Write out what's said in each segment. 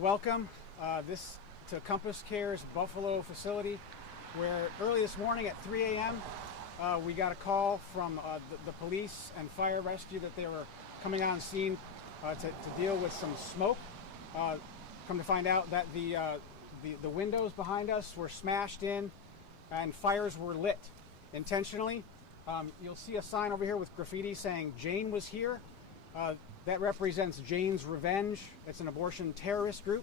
Welcome this to CompassCare's Buffalo facility, where early this morning at 3 a.m. We got a call from the police and fire rescue that they were coming on scene to deal with some smoke. Come to find out that the windows behind us were smashed in and fires were lit intentionally. You'll see a sign over here with graffiti saying Jane was here. That represents Jane's Revenge. It's an abortion terrorist group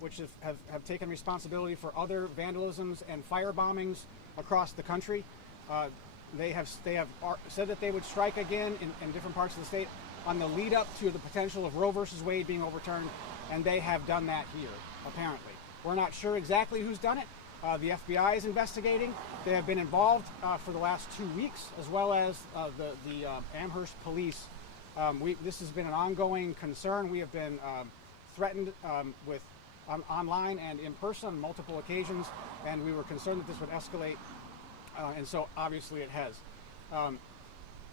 which have taken responsibility for other vandalisms and fire bombings across the country. They have said that they would strike again in different parts of the state on the lead up to the potential of Roe versus Wade being overturned, and they have done that here, apparently. We're not sure exactly who's done it. The FBI is investigating. They have been involved for the last 2 weeks, as well as the Amherst police. This has been an ongoing concern. We have been threatened with online and in person on multiple occasions, and we were concerned that this would escalate, and so obviously it has.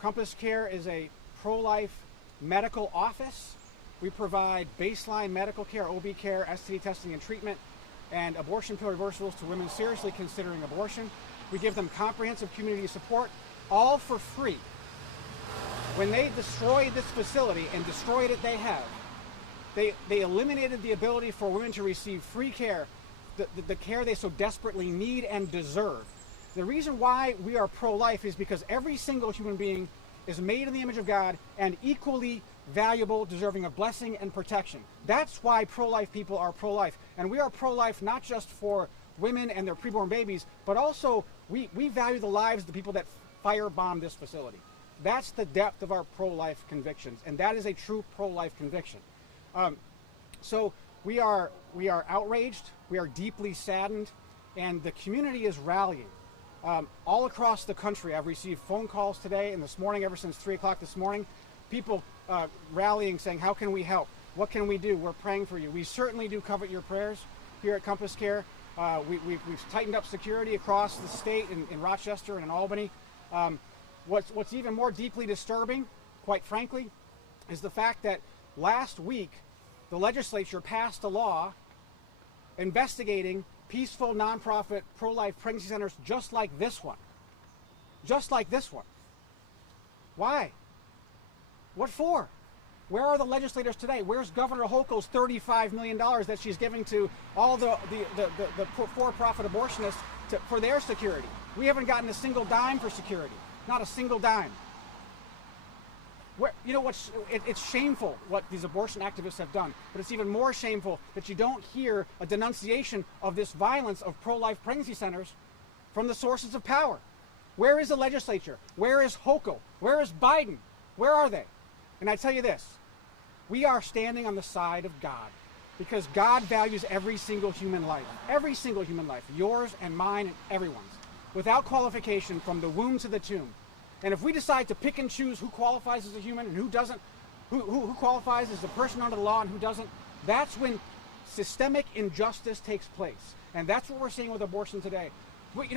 CompassCare is a pro-life medical office. We provide baseline medical care, OB care, STD testing and treatment, and abortion pill reversals to women seriously considering abortion. We give them comprehensive community support, all for free. When they destroyed this facility, and destroyed it they have, they eliminated the ability for women to receive free care, the care they so desperately need and deserve. The reason why we are pro-life is because every single human being is made in the image of God and equally valuable, deserving of blessing and protection. That's why pro-life people are pro-life. And we are pro-life not just for women and their preborn babies, but also we value the lives of the people that firebombed this facility. That's the depth of our pro-life convictions, and that is a true pro-life conviction. So we are outraged, we are deeply saddened, and the community is rallying. All across the country, I've received phone calls today and this morning, ever since 3 o'clock this morning, people rallying, saying, how can we help? What can we do? We're praying for you. We certainly do covet your prayers here at CompassCare. We've tightened up security across the state in Rochester and in Albany. What's even more deeply disturbing, quite frankly, is the fact that last week the legislature passed a law investigating peaceful, nonprofit, pro-life pregnancy centers just like this one. Just like this one. Why? What for? Where are the legislators today? Where's Governor Hochul's $35 million that she's giving to all the for-profit abortionists for their security? We haven't gotten a single dime for security. Not a single dime. It's shameful what these abortion activists have done, but it's even more shameful that you don't hear a denunciation of this violence of pro-life pregnancy centers from the sources of power. Where is the legislature? Where is Hochul? Where is Biden? Where are they? And I tell you this, we are standing on the side of God, because God values every single human life, yours and mine and everyone's, without qualification, from the womb to the tomb. And if we decide to pick and choose who qualifies as a human and who doesn't, who qualifies as a person under the law and who doesn't, that's when systemic injustice takes place. And that's what we're seeing with abortion today. When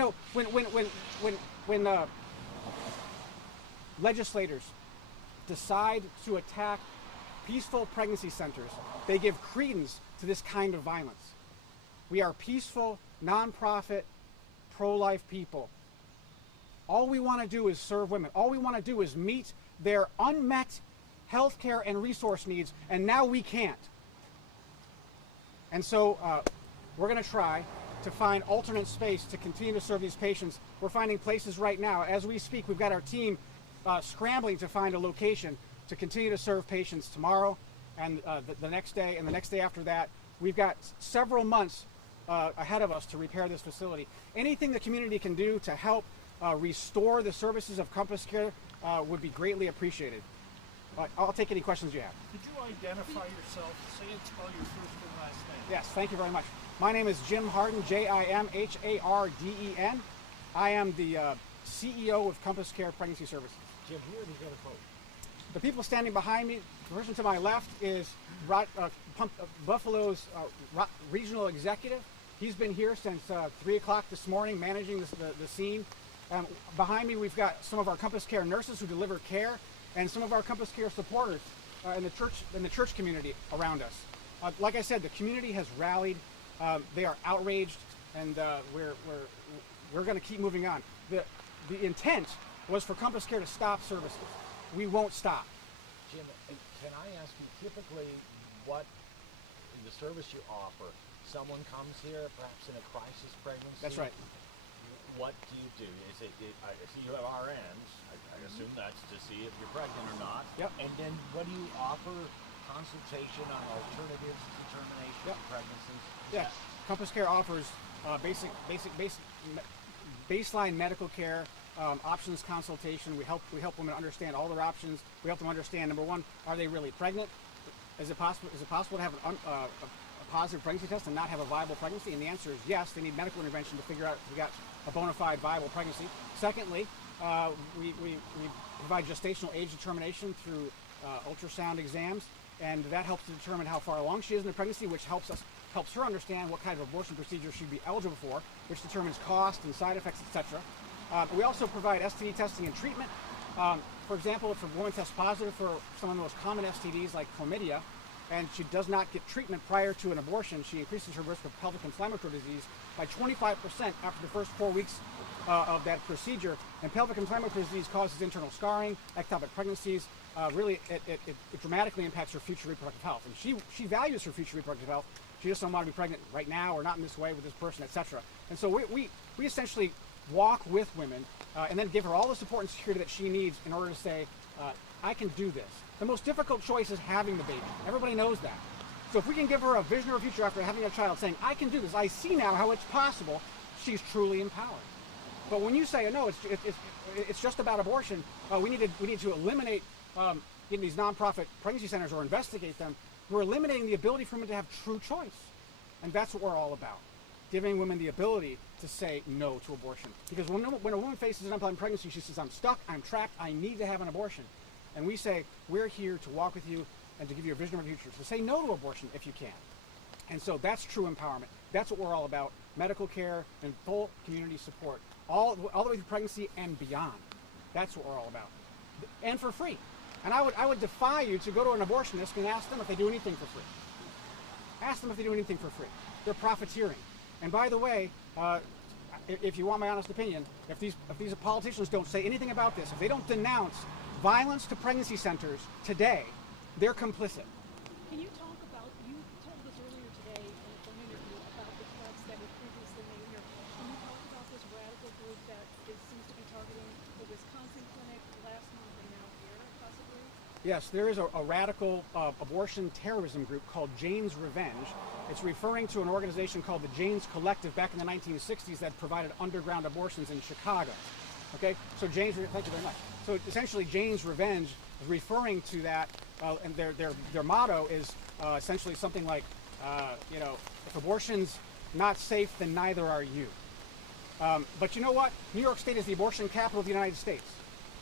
legislators decide to attack peaceful pregnancy centers, they give credence to this kind of violence. We are peaceful, nonprofit, pro-life people. All we want to do is serve women. All we want to do is meet their unmet health care and resource needs, and now we can't. And so we're going to try to find alternate space to continue to serve these patients. We're finding places right now. As we speak, we've got our team scrambling to find a location to continue to serve patients tomorrow and the next day and the next day after that. We've got several months ahead of us to repair this facility. Anything the community can do to help restore the services of CompassCare would be greatly appreciated. I'll take any questions you have. Could you identify yourself? Say and spell your first and last name. Yes, thank you very much. My name is Jim Harden, Jimharden. I am the CEO of CompassCare Pregnancy Services. Jim, who are you going to vote? The people standing behind me, the person to my left is Buffalo's regional executive. He's been here since 3 o'clock this morning, managing the scene. Behind me, we've got some of our CompassCare nurses who deliver care, and some of our CompassCare supporters in the church community around us. Like I said, the community has rallied. They are outraged, and we're going to keep moving on. The intent was for CompassCare to stop services. We won't stop. Jim, can I ask you, typically, what the service you offer? Someone comes here, perhaps in a crisis pregnancy. That's right. What do you do? Is it I see you have RNs. I assume that's to see if you're pregnant or not. Yep. And then what do you offer? Consultation on alternatives to termination of pregnancies? Yeah. CompassCare offers baseline medical care, options consultation. We help women understand all their options. We help them understand, number one, are they really pregnant? Is it possible to have a positive pregnancy test and not have a viable pregnancy? And the answer is yes. They need medical intervention to figure out if we got a bona fide viable pregnancy. Secondly, we provide gestational age determination through ultrasound exams, and that helps to determine how far along she is in the pregnancy, which helps her understand what kind of abortion procedure she'd be eligible for, which determines cost and side effects, etc. We also provide STD testing and treatment. For example, if a woman tests positive for some of the most common STDs like chlamydia, and she does not get treatment prior to an abortion, she increases her risk of pelvic inflammatory disease by 25% after the first 4 weeks of that procedure. And pelvic inflammatory disease causes internal scarring, ectopic pregnancies. Really, it dramatically impacts her future reproductive health. And she values her future reproductive health. She just doesn't want to be pregnant right now or not in this way with this person, etc. And so we essentially walk with women and then give her all the support and security that she needs in order to say, I can do this. The most difficult choice is having the baby. Everybody knows that. So if we can give her a vision of a future after having a child saying, I can do this, I see now how it's possible, she's truly empowered. But when you say, no, it's just about abortion, we need to eliminate in these nonprofit pregnancy centers or investigate them, we're eliminating the ability for women to have true choice. And that's what we're all about. Giving women the ability to say no to abortion. Because when a woman faces an unplanned pregnancy, she says, I'm stuck, I'm trapped, I need to have an abortion. And we say, we're here to walk with you and to give you a vision of the future, to say no to abortion if you can. And so that's true empowerment. That's what we're all about. Medical care and full community support, all the way through pregnancy and beyond. That's what we're all about. And for free. And I would defy you to go to an abortionist and ask them if they do anything for free. Ask them if they do anything for free. They're profiteering. And by the way, if you want my honest opinion, if these politicians don't say anything about this, if they don't denounce violence to pregnancy centers today, they're complicit. Can you talk about, you told us earlier today in a phone interview about the threats that were previously made here. Can you talk about this radical group that seems to be targeting the Wisconsin clinic last month and now here, possibly? Yes, there is a radical abortion terrorism group called Jane's Revenge. It's referring to an organization called the Jane's Collective back in the 1960s that provided underground abortions in Chicago. Okay, so thank you very much. So essentially, Jane's Revenge is referring to that, and their motto is essentially something like, if abortion's not safe, then neither are you. But you know what? New York State is the abortion capital of the United States.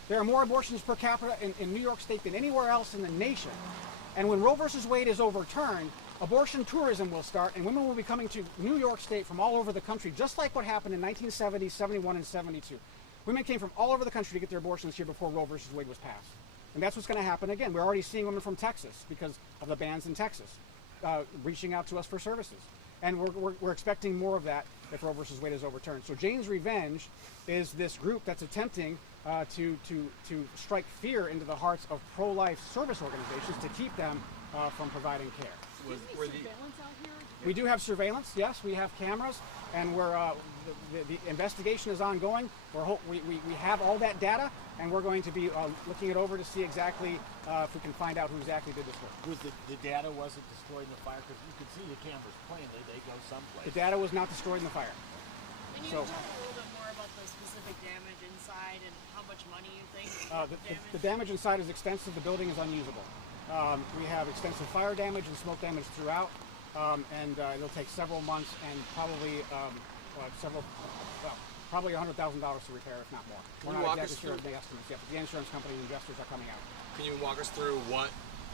There are more abortions per capita in New York State than anywhere else in the nation. And when Roe versus Wade is overturned, abortion tourism will start, and women will be coming to New York State from all over the country, just like what happened in 1970, 71, and 72. Women came from all over the country to get their abortions here before Roe versus Wade was passed. And that's what's going to happen again. We're already seeing women from Texas because of the bans in Texas reaching out to us for services. And we're expecting more of that if Roe versus Wade is overturned. So Jane's Revenge is this group that's attempting to strike fear into the hearts of pro-life service organizations to keep them from providing care. Is there surveillance out here? We do have surveillance, yes. We have cameras, and the investigation is ongoing. We have all that data, and we're going to be looking it over to see exactly if we can find out who exactly did this work. The data wasn't destroyed in the fire? Because you can see the cameras plainly, they go someplace. The data was not destroyed in the fire. Can you talk a little bit more about the specific damage inside and how much money you think the damage inside is extensive. The building is unusable. We have extensive fire damage and smoke damage throughout, and it'll take several months and probably probably $100,000 to repair, if not more. We're not exactly sure of the estimates yet, but the insurance company and investors are coming out. Can you walk us through what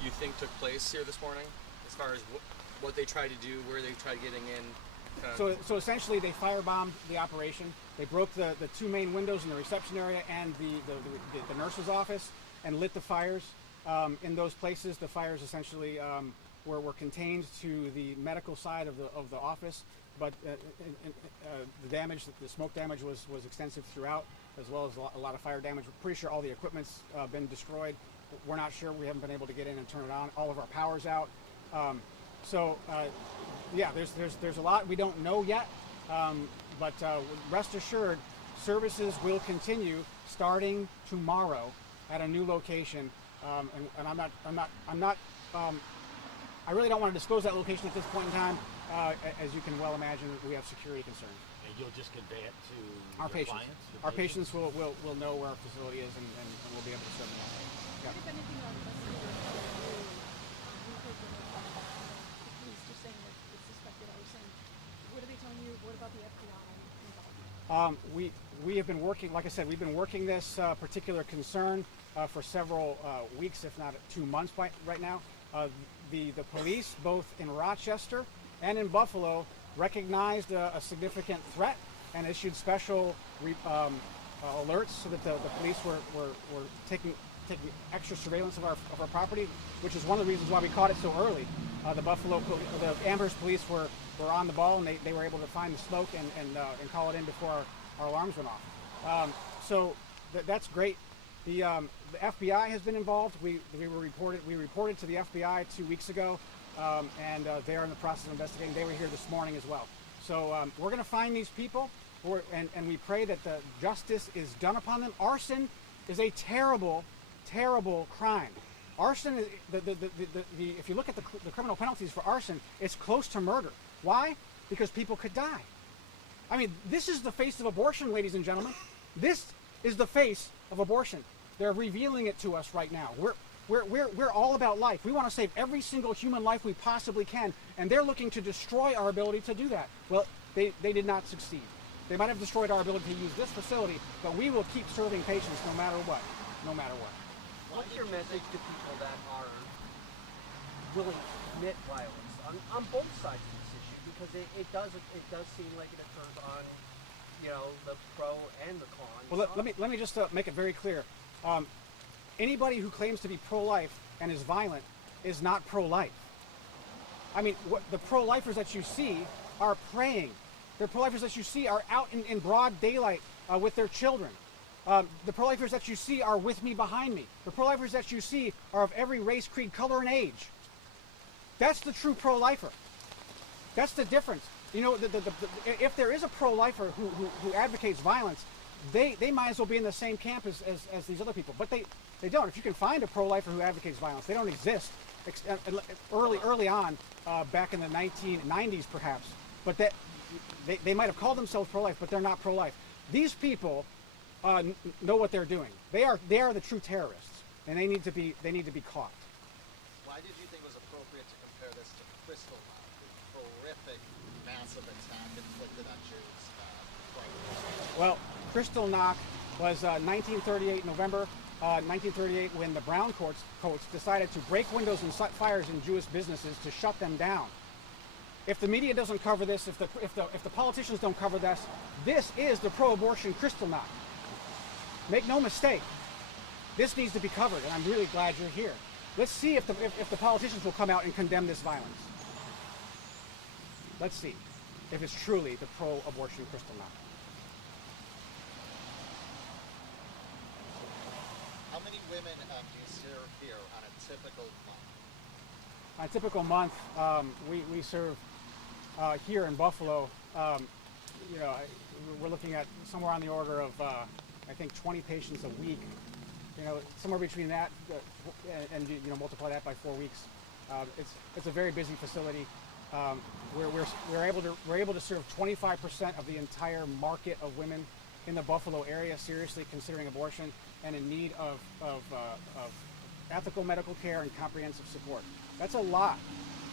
you think took place here this morning, as far as what they tried to do, where they tried getting in? So essentially, they firebombed the operation. They broke the two main windows in the reception area and the nurse's office and lit the fires in those places. The fires essentially we're contained to the medical side of the office, but the damage, the smoke damage was extensive throughout, as well as a lot of fire damage. We're pretty sure all the equipment's been destroyed. We're not sure. We haven't been able to get in and turn it on. All of our power's out. Yeah, there's a lot we don't know yet, but rest assured, services will continue starting tomorrow at a new location. And I really don't want to disclose that location at this point in time. As you can well imagine, we have security concerns. And you'll just convey it to Our your patients. clients? Our patients will know where our facility is, and we'll be able to serve them. Yeah. If anything on investigator we heard from the police just saying that it's suspected arson. What are they telling you? What about the FBI involvement? We have been working, like I said, we've been working this particular concern for several weeks, if not 2 months right now. The police, both in Rochester and in Buffalo, recognized a significant threat and issued special alerts so that the police were taking extra surveillance of our property, which is one of the reasons why we caught it so early. The Amherst police were on the ball, and they were able to find the smoke and call it in before our alarms went off. So that's great. The FBI has been involved. We reported to the FBI 2 weeks ago, and they are in the process of investigating. They were here this morning as well. So we're going to find these people, and we pray that the justice is done upon them. Arson is a terrible, terrible crime. Arson, if you look at the criminal penalties for arson, it's close to murder. Why? Because people could die. I mean, this is the face of abortion, ladies and gentlemen. This is the face of abortion. They're revealing it to us right now. We're all about life. We want to save every single human life we possibly can, and they're looking to destroy our ability to do that. Well, they did not succeed. They might have destroyed our ability to use this facility, but we will keep serving patients no matter what. No matter what. What's your message to people that are willing to commit violence on both sides of this issue? Because it does seem like it occurs on, the pro and the con. Well, let me just make it very clear. Anybody who claims to be pro-life and is violent is not pro-life. I mean, the pro-lifers that you see are praying. The pro-lifers that you see are out in broad daylight with their children. The pro-lifers that you see are with me, behind me. The pro-lifers that you see are of every race, creed, color, and age. That's the true pro-lifer. That's the difference. If there is a pro-lifer who advocates violence, they might as well be in the same camp as these other people. But they don't. If you can find a pro-lifer who advocates violence, they don't exist. Early on, back in the 1990s perhaps. But they might have called themselves pro-life, but they're not pro-life. These people know what they're doing. They are the true terrorists, and they need to be caught. Why did you think it was appropriate to compare this to Crystal Lake, the horrific, massive attack inflicted on Jews? Well, Crystal Knock was 1938, November 1938, when the Brown coats decided to break windows and set fires in Jewish businesses to shut them down. If the media doesn't cover this, if the politicians don't cover this, this is the pro-abortion Crystal Knock. Make no mistake, this needs to be covered, and I'm really glad you're here. Let's see if the politicians will come out and condemn this violence. Let's see if it's truly the pro-abortion Crystal Knock. How many women do you serve here on a typical month? On a typical month, we serve here in Buffalo. We're looking at somewhere on the order of I think 20 patients a week. Somewhere between that and multiply that by 4 weeks. It's a very busy facility. We're able to serve 25% of the entire market of women in the Buffalo area seriously considering abortion and in need of ethical medical care and comprehensive support. That's a lot.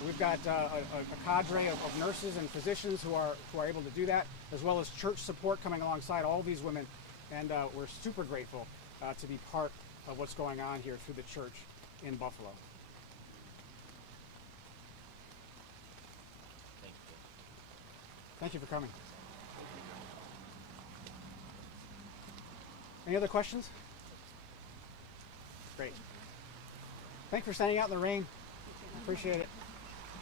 We've got a cadre of nurses and physicians who are able to do that, as well as church support coming alongside all these women, and we're super grateful to be part of what's going on here through the church in Buffalo. Thank you. Thank you for coming. Any other questions? Great. Thanks for standing out in the rain. Appreciate it.